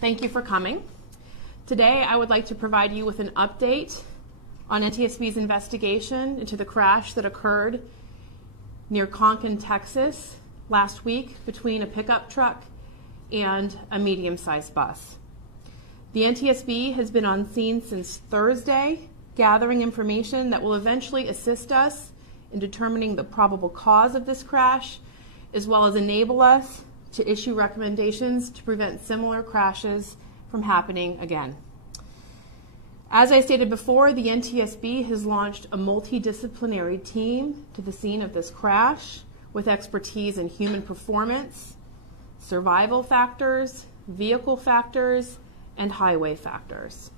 Thank you for coming. Today I would like to provide you with an update on NTSB's investigation into the crash that occurred near Conkin, Texas last week between a pickup truck and a medium-sized bus. The NTSB has been on scene since Thursday, gathering information that will eventually assist us in determining the probable cause of this crash, as well as enable us to issue recommendations to prevent similar crashes from happening again. As I stated before, the NTSB has launched a multidisciplinary team to the scene of this crash with expertise in human performance, survival factors, vehicle factors, and highway factors,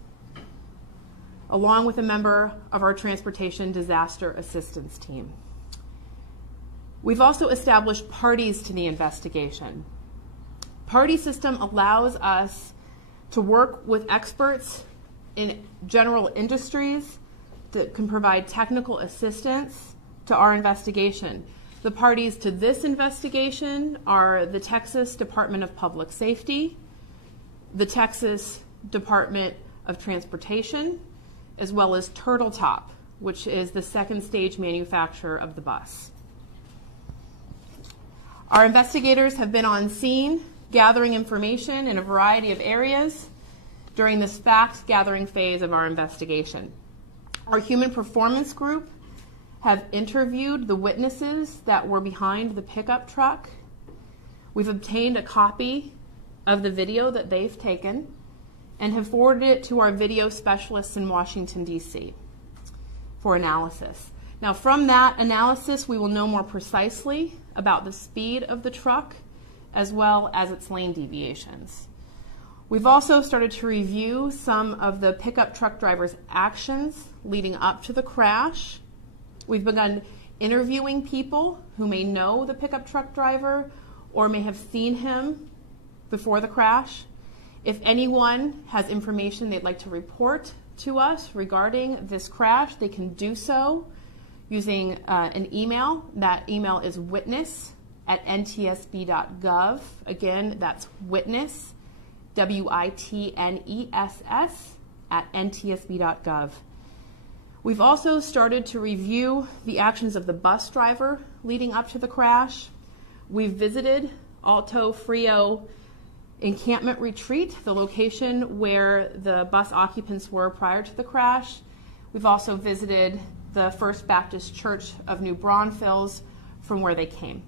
along with a member of our Transportation Disaster Assistance Team. We've also established parties to the investigation. Party system allows us to work with experts in general industries that can provide technical assistance to our investigation. The parties to this investigation are the Texas Department of Public Safety, the Texas Department of Transportation, as well as Turtle Top, which is the second stage manufacturer of the bus. Our investigators have been on scene gathering information in a variety of areas during this fact-gathering phase of our investigation. Our human performance group have interviewed the witnesses that were behind the pickup truck. We've obtained a copy of the video that they've taken and have forwarded it to our video specialists in Washington, D.C. for analysis. Now, from that analysis, we will know more precisely about the speed of the truck as well as its lane deviations. We've also started to review some of the pickup truck driver's actions leading up to the crash. We've begun interviewing people who may know the pickup truck driver or may have seen him before the crash. If anyone has information they'd like to report to us regarding this crash, they can do so using an email. That email is witness@ntsb.gov. Again, that's witness, WITNESS, @ntsb.gov. We've also started to review the actions of the bus driver leading up to the crash. We've visited Alto Frio Encampment Retreat, the location where the bus occupants were prior to the crash. We've also visited the First Baptist Church of New Braunfels from where they came.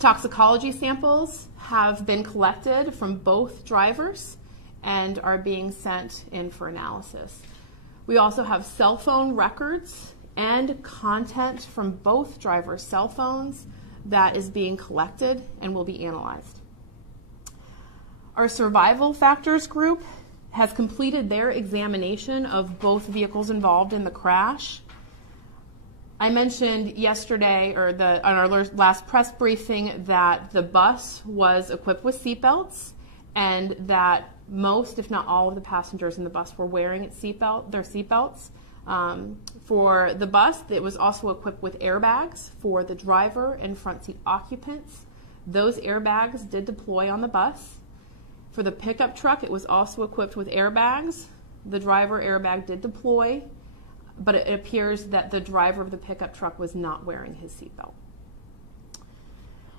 Toxicology samples have been collected from both drivers and are being sent in for analysis. We also have cell phone records and content from both drivers' cell phones that is being collected and will be analyzed. Our survival factors group has completed their examination of both vehicles involved in the crash. I mentioned yesterday, or on our last press briefing, that the bus was equipped with seatbelts and that most, if not all, of the passengers in the bus were wearing their seatbelts. For the bus, it was also equipped with airbags for the driver and front seat occupants. Those airbags did deploy on the bus. For the pickup truck, it was also equipped with airbags. The driver airbag did deploy, but it appears that the driver of the pickup truck was not wearing his seatbelt.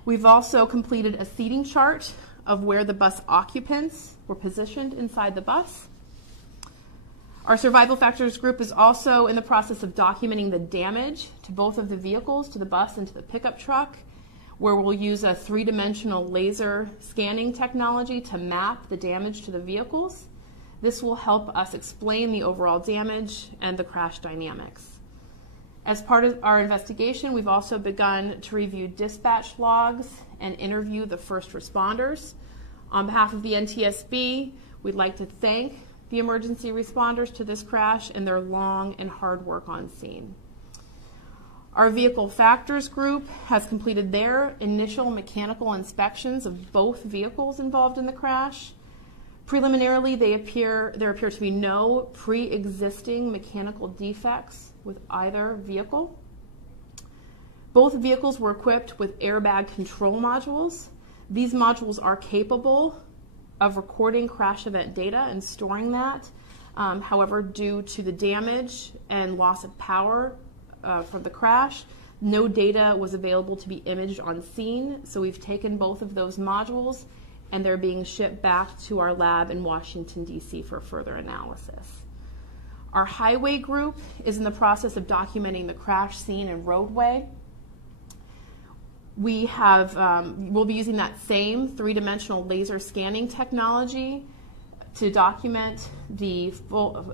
We've also completed a seating chart of where the bus occupants were positioned inside the bus. Our survival factors group is also in the process of documenting the damage to both of the vehicles, to the bus and to the pickup truck, where we'll use a three-dimensional laser scanning technology to map the damage to the vehicles. This will help us explain the overall damage and the crash dynamics. As part of our investigation, we've also begun to review dispatch logs and interview the first responders. On behalf of the NTSB, we'd like to thank the emergency responders to this crash and their long and hard work on scene. Our vehicle factors group has completed their initial mechanical inspections of both vehicles involved in the crash. Preliminarily, there appear to be no pre-existing mechanical defects with either vehicle. Both vehicles were equipped with airbag control modules. These modules are capable of recording crash event data and storing that. However, due to the damage and loss of power from the crash, no data was available to be imaged on scene. So we've taken both of those modules and they're being shipped back to our lab in Washington, D.C. for further analysis. Our highway group is in the process of documenting the crash scene and roadway. We'll be using that same three-dimensional laser scanning technology to document the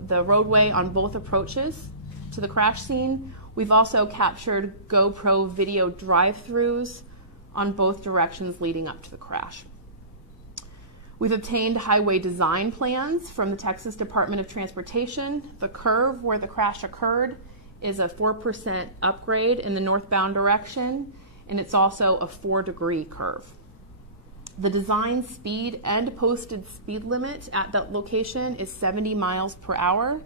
roadway on both approaches to the crash scene. We've also captured GoPro video drive-throughs on both directions leading up to the crash. We've obtained highway design plans from the Texas Department of Transportation. The curve where the crash occurred is a 4% upgrade in the northbound direction, and it's also a 4-degree curve. The design speed and posted speed limit at that location is 70 miles per hour,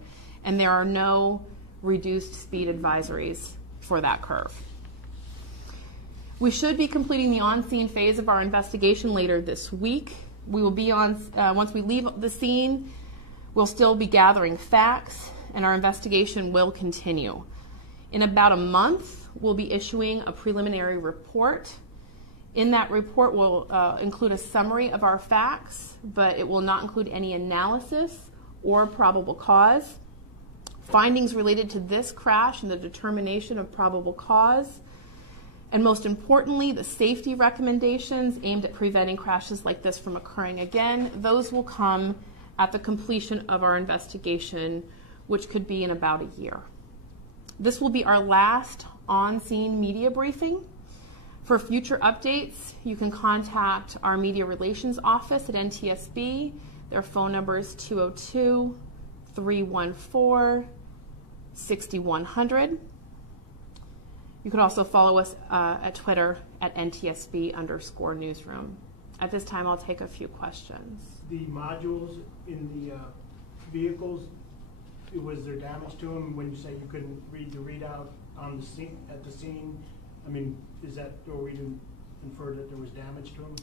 and there are no reduced speed advisories for that curve. We should be completing the on-scene phase of our investigation later this week. We will be on, once we leave the scene, we'll still be gathering facts, and our investigation will continue. In about a month, we'll be issuing a preliminary report. In that report, we'll include a summary of our facts, but it will not include any analysis or probable cause. Findings related to this crash and the determination of probable cause, and most importantly, the safety recommendations aimed at preventing crashes like this from occurring again, those will come at the completion of our investigation, which could be in about a year. This will be our last on-scene media briefing. For future updates, you can contact our media relations office at NTSB. Their phone number is 202-314-6100. You can also follow us at Twitter at NTSB_newsroom. At this time, I'll take a few questions. The modules in the vehicles, was there damage to them when you say you couldn't read the readout on the scene, at the scene? I mean, is that, or we didn't infer that there was damage to them?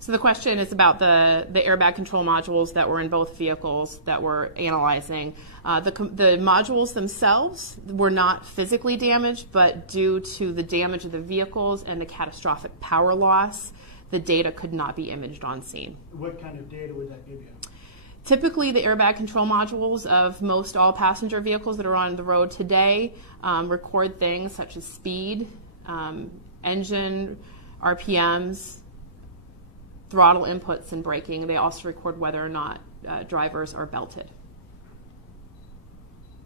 So the question is about the airbag control modules that were in both vehicles that we're analyzing. The modules themselves were not physically damaged, but due to the damage of the vehicles and the catastrophic power loss, the data could not be imaged on scene. What kind of data would that give you? Typically, the airbag control modules of most all passenger vehicles that are on the road today record things such as speed, engine, RPMs, throttle inputs, and braking. They also record whether or not drivers are belted.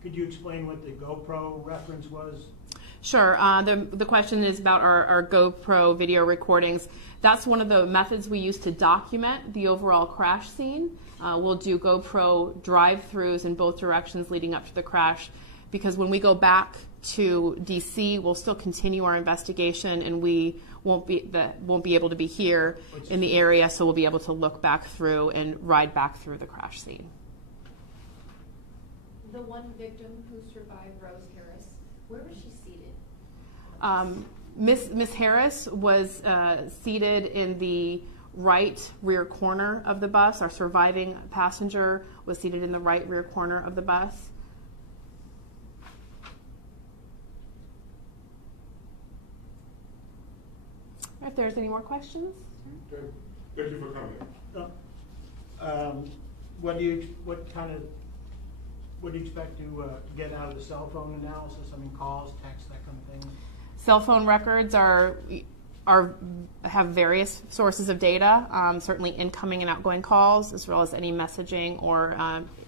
Could you explain what the GoPro reference was? Sure. The question is about our GoPro video recordings. That's one of the methods we use to document the overall crash scene. We'll do GoPro drive-throughs in both directions leading up to the crash, because when we go back to DC, we'll still continue our investigation, and we won't be able to be here in the area, so we'll be able to look back through and ride back through the crash scene. The one victim who survived, Rose Harris, where was she seated? Miss Harris was seated in the right rear corner of the bus. Our surviving passenger was seated in the right rear corner of the bus. If there's any more questions. Thank you for coming. What do you expect to get out of the cell phone analysis? I mean, calls, texts, that kind of thing. Cell phone records have various sources of data, certainly incoming and outgoing calls, as well as any messaging or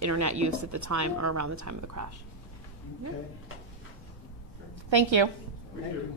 internet use at the time or around the time of the crash. Okay. Thank you. Thank you.